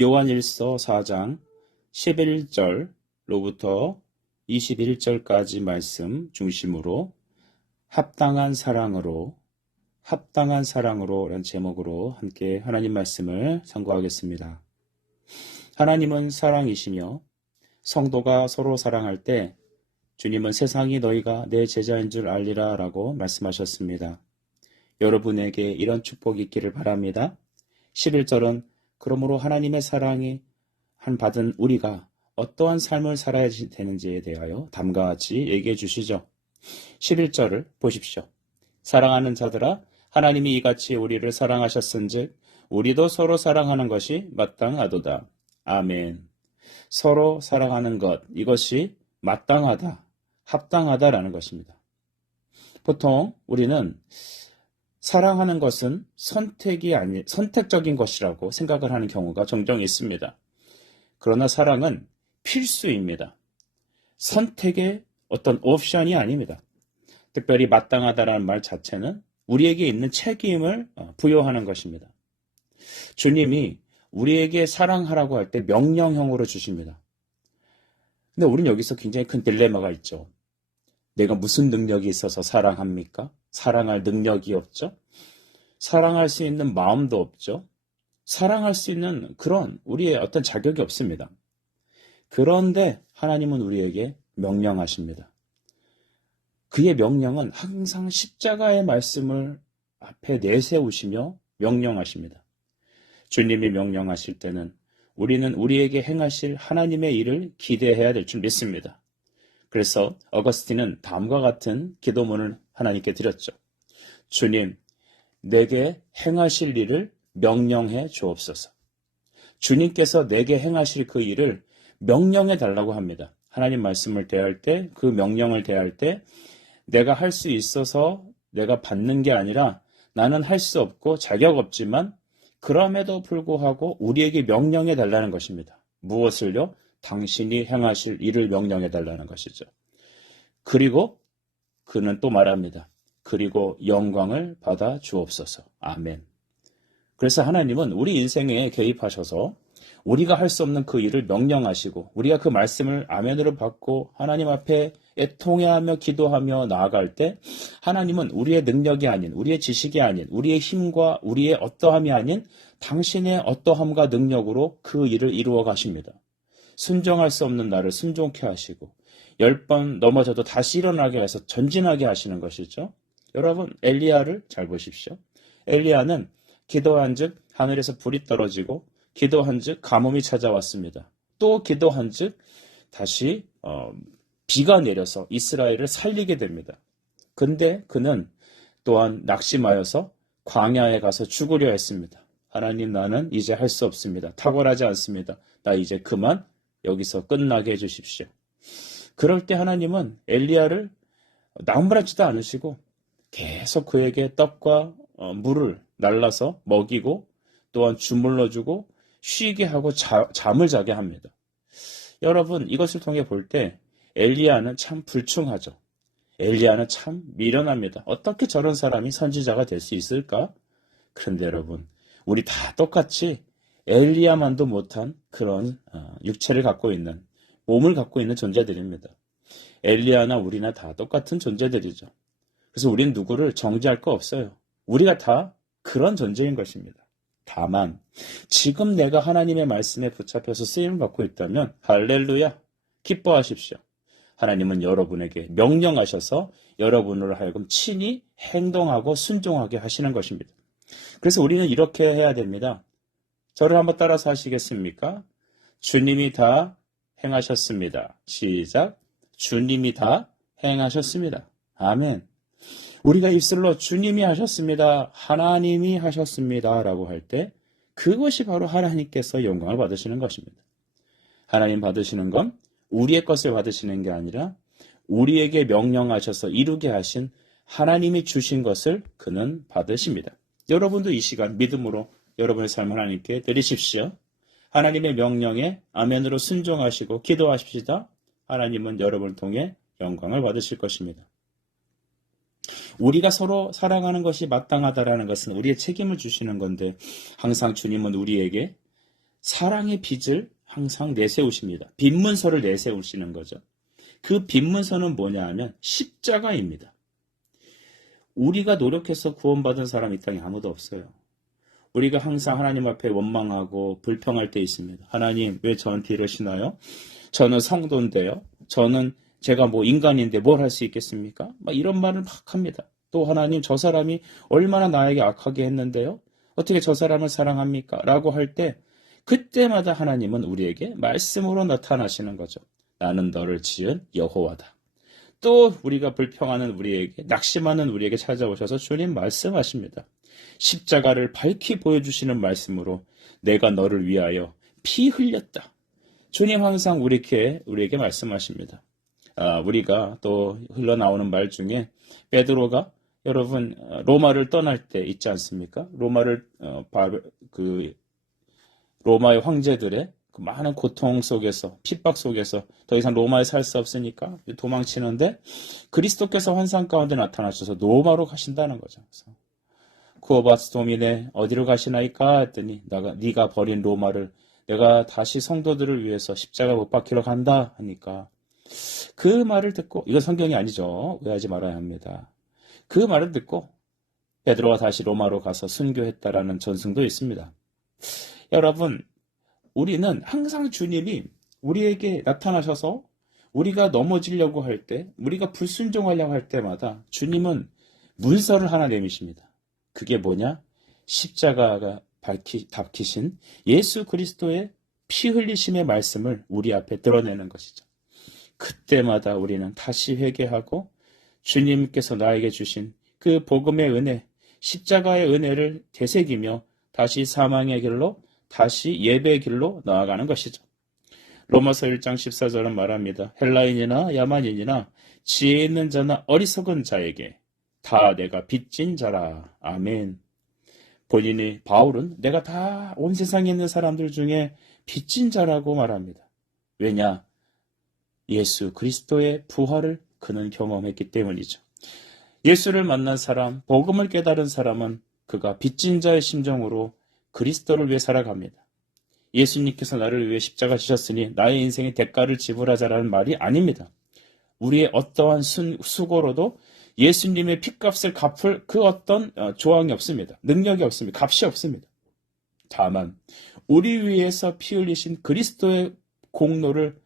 요한일서 4장 11절로부터 21절까지 말씀 중심으로 합당한 사랑으로 라는 제목으로 함께 하나님 말씀을 상고하겠습니다. 하나님은 사랑이시며 성도가 서로 사랑할 때 주님은 세상이 너희가 내 제자인 줄 알리라 라고 말씀하셨습니다. 여러분에게 이런 축복이 있기를 바랍니다. 11절은 그러므로 하나님의 사랑이 받은 우리가 어떠한 삶을 살아야 되는지에 대하여 다음과 같이 얘기해 주시죠. 11절을 보십시오. 사랑하는 자들아 하나님이 이같이 우리를 사랑하셨은즉 우리도 서로 사랑하는 것이 마땅하도다. 아멘. 서로 사랑하는 것, 이것이 마땅하다, 합당하다라는 것입니다. 보통 우리는 사랑하는 것은 선택적인 것이라고 생각을 하는 경우가 종종 있습니다. 그러나 사랑은 필수입니다. 선택의 어떤 옵션이 아닙니다. 특별히 마땅하다라는 말 자체는 우리에게 있는 책임을 부여하는 것입니다. 주님이 우리에게 사랑하라고 할 때 명령형으로 주십니다. 근데 우리는 여기서 굉장히 큰 딜레마가 있죠. 내가 무슨 능력이 있어서 사랑합니까? 사랑할 능력이 없죠? 사랑할 수 있는 마음도 없죠? 사랑할 수 있는 그런 우리의 어떤 자격이 없습니다. 그런데 하나님은 우리에게 명령하십니다. 그의 명령은 항상 십자가의 말씀을 앞에 내세우시며 명령하십니다. 주님이 명령하실 때는 우리는 우리에게 행하실 하나님의 일을 기대해야 될 줄 믿습니다. 그래서 어거스틴은 다음과 같은 기도문을 하나님께 드렸죠. 주님, 내게 행하실 일을 명령해 주옵소서. 주님께서 내게 행하실 그 일을 명령해 달라고 합니다. 하나님 말씀을 대할 때, 그 명령을 대할 때 내가 할 수 있어서 내가 받는 게 아니라 나는 할 수 없고 자격 없지만 그럼에도 불구하고 우리에게 명령해 달라는 것입니다. 무엇을요? 당신이 행하실 일을 명령해 달라는 것이죠. 그리고 그는 또 말합니다. 그리고 영광을 받아 주옵소서. 아멘. 그래서 하나님은 우리 인생에 개입하셔서 우리가 할 수 없는 그 일을 명령하시고 우리가 그 말씀을 아멘으로 받고 하나님 앞에 애통해하며 기도하며 나아갈 때 하나님은 우리의 능력이 아닌 우리의 지식이 아닌 우리의 힘과 우리의 어떠함이 아닌 당신의 어떠함과 능력으로 그 일을 이루어 가십니다. 순종할 수 없는 나를 순종케 하시고 10번 넘어져도 다시 일어나게 해서 전진하게 하시는 것이죠. 여러분 엘리야를 잘 보십시오. 엘리야는 기도한즉 하늘에서 불이 떨어지고 기도한즉 가뭄이 찾아왔습니다. 또 기도한즉 다시 비가 내려서 이스라엘을 살리게 됩니다. 근데 그는 또한 낙심하여서 광야에 가서 죽으려 했습니다. 하나님, 나는 이제 할 수 없습니다. 탁월하지 않습니다. 나 이제 그만 여기서 끝나게 해주십시오. 그럴 때 하나님은 엘리야를 나무라지도 않으시고 계속 그에게 떡과 물을 날라서 먹이고 또한 주물러주고 쉬게 하고 잠을 자게 합니다. 여러분, 이것을 통해 볼 때 엘리야는 참 불충하죠. 엘리야는 참 미련합니다. 어떻게 저런 사람이 선지자가 될 수 있을까? 그런데 여러분, 우리 다 똑같이 엘리야만도 못한 그런 육체를 갖고 있는, 몸을 갖고 있는 존재들입니다. 엘리야나 우리나 다 똑같은 존재들이죠. 그래서 우리는 누구를 정죄할 거 없어요. 우리가 다 그런 존재인 것입니다. 다만 지금 내가 하나님의 말씀에 붙잡혀서 쓰임을 받고 있다면 할렐루야, 기뻐하십시오. 하나님은 여러분에게 명령하셔서 여러분으로 하여금 친히 행동하고 순종하게 하시는 것입니다. 그래서 우리는 이렇게 해야 됩니다. 저를 한번 따라서 하시겠습니까? 주님이 다 행하셨습니다. 시작. 주님이 다 행하셨습니다. 아멘. 우리가 입술로 주님이 하셨습니다. 하나님이 하셨습니다. 라고 할 때 그것이 바로 하나님께서 영광을 받으시는 것입니다. 하나님 받으시는 건 우리의 것을 받으시는 게 아니라 우리에게 명령하셔서 이루게 하신 하나님이 주신 것을 그는 받으십니다. 여러분도 이 시간 믿음으로 여러분의 삶을 하나님께 드리십시오. 하나님의 명령에 아멘으로 순종하시고 기도하십시다. 하나님은 여러분을 통해 영광을 받으실 것입니다. 우리가 서로 사랑하는 것이 마땅하다라는 것은 우리의 책임을 주시는 건데 항상 주님은 우리에게 사랑의 빚을 항상 내세우십니다. 빚문서를 내세우시는 거죠. 그 빚문서는 뭐냐 하면 십자가입니다. 우리가 노력해서 구원받은 사람 이 땅에 아무도 없어요. 우리가 항상 하나님 앞에 원망하고 불평할 때 있습니다. 하나님 왜 저한테 이러시나요? 저는 성도인데요. 제가 뭐 인간인데 뭘 할 수 있겠습니까? 막 이런 말을 막 합니다. 또 하나님 저 사람이 얼마나 나에게 악하게 했는데요. 어떻게 저 사람을 사랑합니까? 라고 할 때 그때마다 하나님은 우리에게 말씀으로 나타나시는 거죠. 나는 너를 지은 여호와다. 또 우리가 불평하는 우리에게 낙심하는 우리에게 찾아오셔서 주님 말씀하십니다. 십자가를 밝히 보여주시는 말씀으로 내가 너를 위하여 피 흘렸다. 주님 항상 우리에게 말씀하십니다. 우리가 또 흘러나오는 말 중에 베드로가 여러분 로마를 떠날 때 있지 않습니까? 로마의 황제들의 그 많은 고통 속에서 핍박 속에서 더 이상 로마에 살 수 없으니까 도망치는데 그리스도께서 환상 가운데 나타나셔서 로마로 가신다는 거죠. 그래서 쿠오바스 도미네 어디로 가시나이까 했더니 네가 버린 로마를 내가 다시 성도들을 위해서 십자가 못 박히러 간다 하니까 그 말을 듣고 이건 성경이 아니죠. 오해하지 말아야 합니다. 그 말을 듣고 베드로가 다시 로마로 가서 순교했다라는 전승도 있습니다. 여러분 우리는 항상 주님이 우리에게 나타나셔서 우리가 넘어지려고 할 때, 우리가 불순종하려고 할 때마다 주님은 문서를 하나 내미십니다. 그게 뭐냐? 십자가가 박히신 예수 그리스도의 피 흘리심의 말씀을 우리 앞에 드러내는 것이죠. 그때마다 우리는 다시 회개하고 주님께서 나에게 주신 그 복음의 은혜, 십자가의 은혜를 되새기며 다시 사망의 길로 다시 예배의 길로 나아가는 것이죠. 로마서 1장 14절은 말합니다. 헬라인이나 야만인이나 지혜 있는 자나 어리석은 자에게 다 내가 빚진 자라. 아멘. 바울은 내가 다 온 세상에 있는 사람들 중에 빚진 자라고 말합니다. 왜냐? 예수 그리스도의 부활을 그는 경험했기 때문이죠. 예수를 만난 사람, 복음을 깨달은 사람은 그가 빚진 자의 심정으로 그리스도를 위해 살아갑니다. 예수님께서 나를 위해 십자가 지셨으니 나의 인생의 대가를 지불하자라는 말이 아닙니다. 우리의 어떠한 수고로도 예수님의 핏값을 갚을 그 어떤 조항이 없습니다. 능력이 없습니다. 값이 없습니다. 다만 우리 위해서 피 흘리신 그리스도의 공로를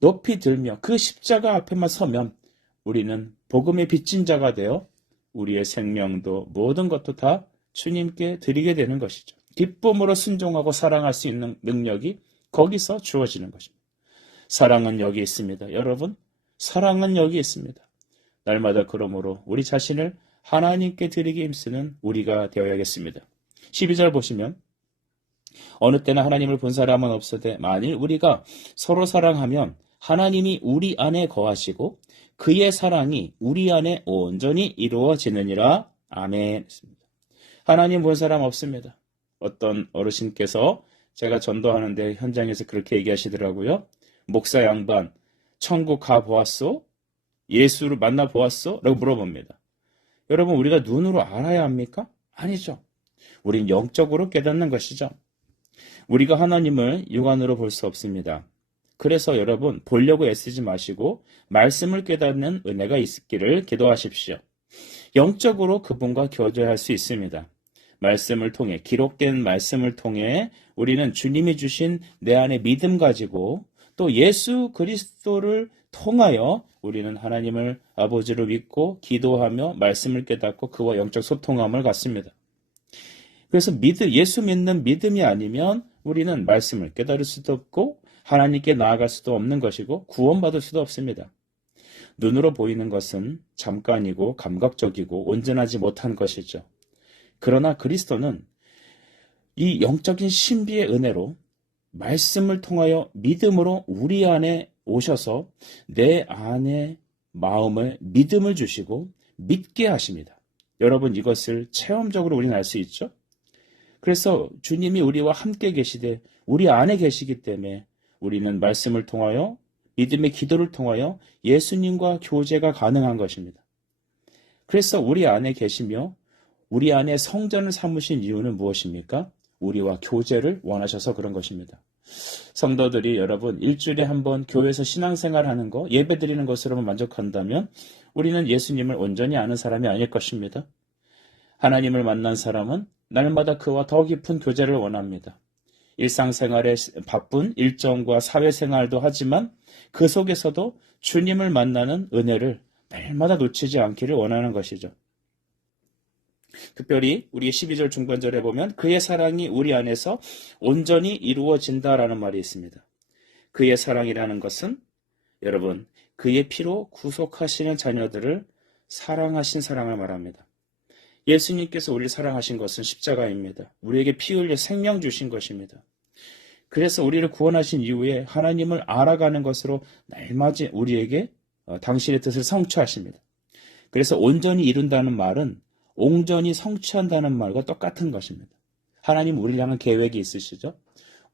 높이 들며 그 십자가 앞에만 서면 우리는 복음의 빚진 자가 되어 우리의 생명도 모든 것도 다 주님께 드리게 되는 것이죠. 기쁨으로 순종하고 사랑할 수 있는 능력이 거기서 주어지는 것입니다. 사랑은 여기 있습니다. 여러분, 사랑은 여기 있습니다. 날마다 그러므로 우리 자신을 하나님께 드리기 힘쓰는 우리가 되어야겠습니다. 12절 보시면 어느 때나 하나님을 본 사람은 없으되 만일 우리가 서로 사랑하면 하나님이 우리 안에 거하시고 그의 사랑이 우리 안에 온전히 이루어지느니라. 아멘. 하나님 본 사람 없습니다. 어떤 어르신께서 제가 전도하는데 현장에서 그렇게 얘기하시더라고요. 목사 양반, 천국 가보았소? 예수를 만나보았소? 라고 물어봅니다. 여러분, 우리가 눈으로 알아야 합니까? 아니죠. 우린 영적으로 깨닫는 것이죠. 우리가 하나님을 육안으로 볼 수 없습니다. 그래서 여러분, 보려고 애쓰지 마시고 말씀을 깨닫는 은혜가 있기를 기도하십시오. 영적으로 그분과 교제할 수 있습니다. 말씀을 통해, 기록된 말씀을 통해 우리는 주님이 주신 내 안에 믿음 가지고 또 예수 그리스도를 통하여 우리는 하나님을 아버지로 믿고 기도하며 말씀을 깨닫고 그와 영적 소통함을 갖습니다. 그래서 예수 믿는 믿음이 아니면 우리는 말씀을 깨달을 수도 없고 하나님께 나아갈 수도 없는 것이고 구원받을 수도 없습니다. 눈으로 보이는 것은 잠깐이고 감각적이고 온전하지 못한 것이죠. 그러나 그리스도는 이 영적인 신비의 은혜로 말씀을 통하여 믿음으로 우리 안에 오셔서 내 안에 마음을 믿음을 주시고 믿게 하십니다. 여러분 이것을 체험적으로 우리는 알 수 있죠? 그래서 주님이 우리와 함께 계시되 우리 안에 계시기 때문에 우리는 말씀을 통하여 믿음의 기도를 통하여 예수님과 교제가 가능한 것입니다. 그래서 우리 안에 계시며 우리 안에 성전을 삼으신 이유는 무엇입니까? 우리와 교제를 원하셔서 그런 것입니다. 성도들이 여러분 일주일에 한 번 교회에서 신앙생활하는 거, 예배 드리는 것으로만 만족한다면 우리는 예수님을 온전히 아는 사람이 아닐 것입니다. 하나님을 만난 사람은 날마다 그와 더 깊은 교제를 원합니다. 일상생활에 바쁜 일정과 사회생활도 하지만 그 속에서도 주님을 만나는 은혜를 날마다 놓치지 않기를 원하는 것이죠. 특별히 우리 12절 중반절에 보면 그의 사랑이 우리 안에서 온전히 이루어진다라는 말이 있습니다. 그의 사랑이라는 것은 여러분 그의 피로 구속하시는 자녀들을 사랑하신 사랑을 말합니다. 예수님께서 우리를 사랑하신 것은 십자가입니다. 우리에게 피 흘려 생명 주신 것입니다. 그래서 우리를 구원하신 이후에 하나님을 알아가는 것으로 날마다 우리에게 당신의 뜻을 성취하십니다. 그래서 온전히 이룬다는 말은 온전히 성취한다는 말과 똑같은 것입니다. 하나님 우리를 향한 계획이 있으시죠.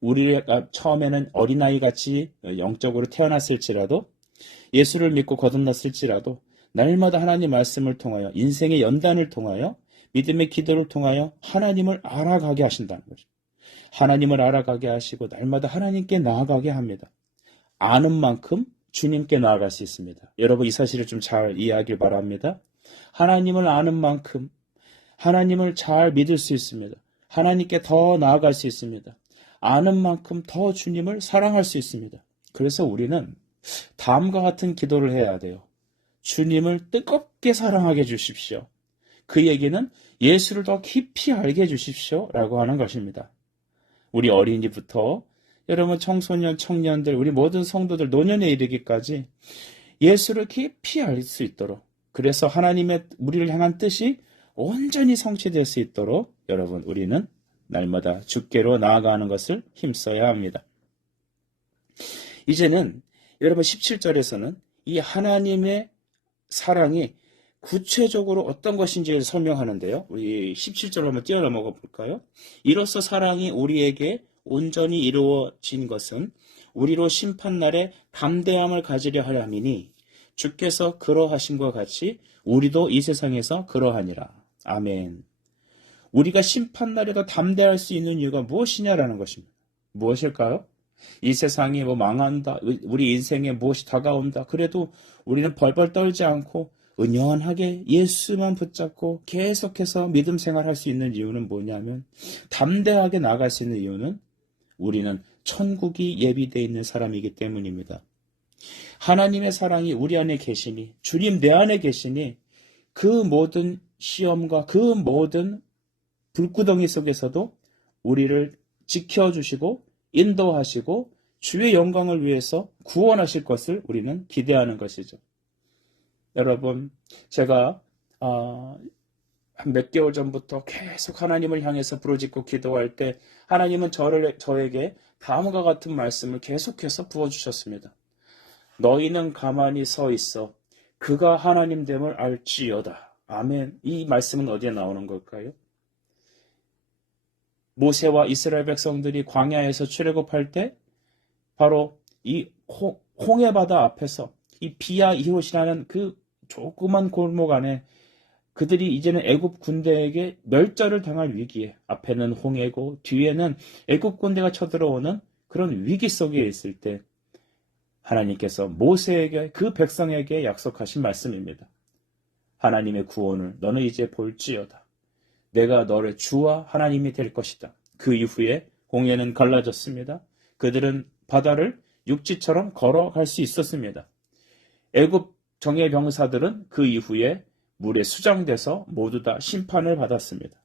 우리가 처음에는 어린아이같이 영적으로 태어났을지라도 예수를 믿고 거듭났을지라도 날마다 하나님 말씀을 통하여 인생의 연단을 통하여 믿음의 기도를 통하여 하나님을 알아가게 하신다는 거죠. 하나님을 알아가게 하시고 날마다 하나님께 나아가게 합니다. 아는 만큼 주님께 나아갈 수 있습니다. 여러분 이 사실을 좀 잘 이해하길 바랍니다. 하나님을 아는 만큼 하나님을 잘 믿을 수 있습니다. 하나님께 더 나아갈 수 있습니다. 아는 만큼 더 주님을 사랑할 수 있습니다. 그래서 우리는 다음과 같은 기도를 해야 돼요. 주님을 뜨겁게 사랑하게 해주십시오. 그 얘기는 예수를 더 깊이 알게 해주십시오 라고 하는 것입니다. 우리 어린이부터 여러분 청소년, 청년들, 우리 모든 성도들 노년에 이르기까지 예수를 깊이 알 수 있도록 그래서 하나님의 우리를 향한 뜻이 온전히 성취될 수 있도록 여러분 우리는 날마다 주께로 나아가는 것을 힘써야 합니다. 이제는 여러분 17절에서는 이 하나님의 사랑이 구체적으로 어떤 것인지를 설명하는데요. 우리 17절 한번 뛰어넘어가 볼까요? 이로써 사랑이 우리에게 온전히 이루어진 것은 우리로 심판날에 담대함을 가지려 하려 함이니 주께서 그러하심과 같이 우리도 이 세상에서 그러하니라. 아멘. 우리가 심판날에도 담대할 수 있는 이유가 무엇이냐라는 것입니다. 무엇일까요? 이 세상이 망한다. 우리 인생에 무엇이 다가온다. 그래도 우리는 벌벌 떨지 않고 은연하게 예수만 붙잡고 계속해서 믿음 생활할 수 있는 이유는 뭐냐면 담대하게 나아갈 수 있는 이유는 우리는 천국이 예비되어 있는 사람이기 때문입니다. 하나님의 사랑이 우리 안에 계시니 주님 내 안에 계시니 그 모든 시험과 그 모든 불구덩이 속에서도 우리를 지켜주시고 인도하시고 주의 영광을 위해서 구원하실 것을 우리는 기대하는 것이죠. 여러분 제가 한 몇 개월 전부터 계속 하나님을 향해서 부르짖고 기도할 때 하나님은 저에게 다음과 같은 말씀을 계속해서 부어주셨습니다. 너희는 가만히 서 있어 그가 하나님됨을 알지어다. 아멘. 이 말씀은 어디에 나오는 걸까요? 모세와 이스라엘 백성들이 광야에서 출애굽할 때 바로 이 홍해 바다 앞에서 이 비야 이롯이라는 그 조그만 골목 안에 그들이 이제는 애굽 군대에게 멸절을 당할 위기에 앞에는 홍해고 뒤에는 애굽 군대가 쳐들어오는 그런 위기 속에 있을 때 하나님께서 모세에게 그 백성에게 약속하신 말씀입니다. 하나님의 구원을 너는 이제 볼지어다. 내가 너의 주와 하나님이 될 것이다. 그 이후에 홍해는 갈라졌습니다. 그들은 바다를 육지처럼 걸어갈 수 있었습니다. 애굽 정예 병사들은 그 이후에 물에 수장돼서 모두 다 심판을 받았습니다.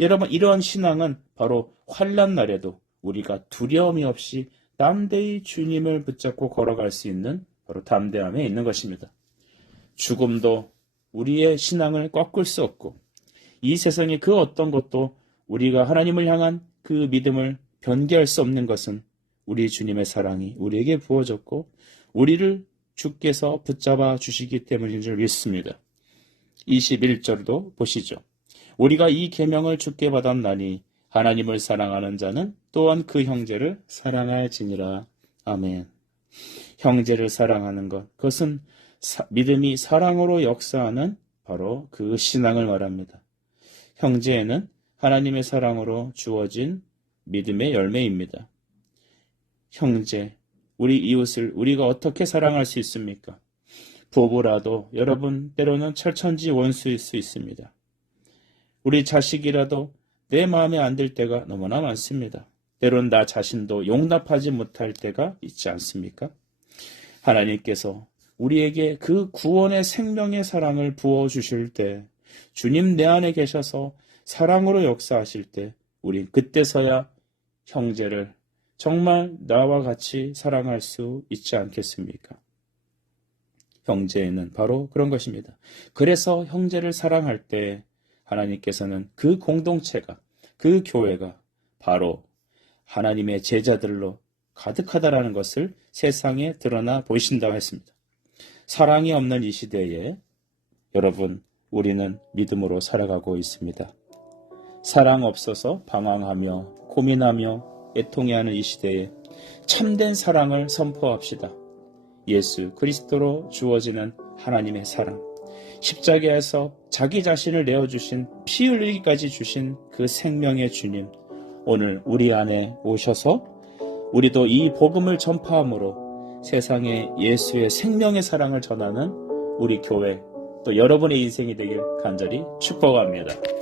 여러분 이러한 신앙은 바로 환난 날에도 우리가 두려움이 없이 담대히 주님을 붙잡고 걸어갈 수 있는 바로 담대함에 있는 것입니다. 죽음도 우리의 신앙을 꺾을 수 없고 이 세상의 그 어떤 것도 우리가 하나님을 향한 그 믿음을 변개할 수 없는 것은 우리 주님의 사랑이 우리에게 부어졌고 우리를 주께서 붙잡아 주시기 때문인 줄 믿습니다. 21절도 보시죠. 우리가 이 계명을 주께 받았나니 하나님을 사랑하는 자는 또한 그 형제를 사랑할지니라. 아멘. 형제를 사랑하는 것, 그것은 믿음이 사랑으로 역사하는 바로 그 신앙을 말합니다. 형제에는 하나님의 사랑으로 주어진 믿음의 열매입니다. 형제, 우리 이웃을 우리가 어떻게 사랑할 수 있습니까? 부부라도 여러분 때로는 철천지 원수일 수 있습니다. 우리 자식이라도 내 마음에 안 들 때가 너무나 많습니다. 때론 나 자신도 용납하지 못할 때가 있지 않습니까? 하나님께서 우리에게 그 구원의 생명의 사랑을 부어주실 때, 주님 내 안에 계셔서 사랑으로 역사하실 때, 우린 그때서야 형제를 정말 나와 같이 사랑할 수 있지 않겠습니까? 형제는 바로 그런 것입니다. 그래서 형제를 사랑할 때 하나님께서는 그 공동체가, 그 교회가 바로 하나님의 제자들로 가득하다라는 것을 세상에 드러나 보이신다고 했습니다. 사랑이 없는 이 시대에 여러분, 우리는 믿음으로 살아가고 있습니다. 사랑 없어서 방황하며 고민하며 애통해하는 이 시대에 참된 사랑을 선포합시다. 예수 그리스도로 주어지는 하나님의 사랑, 십자가에서 자기 자신을 내어주신, 피 흘리기까지 주신 그 생명의 주님, 오늘 우리 안에 오셔서 우리도 이 복음을 전파함으로 세상에 예수의 생명의 사랑을 전하는 우리 교회, 또 여러분의 인생이 되길 간절히 축복합니다.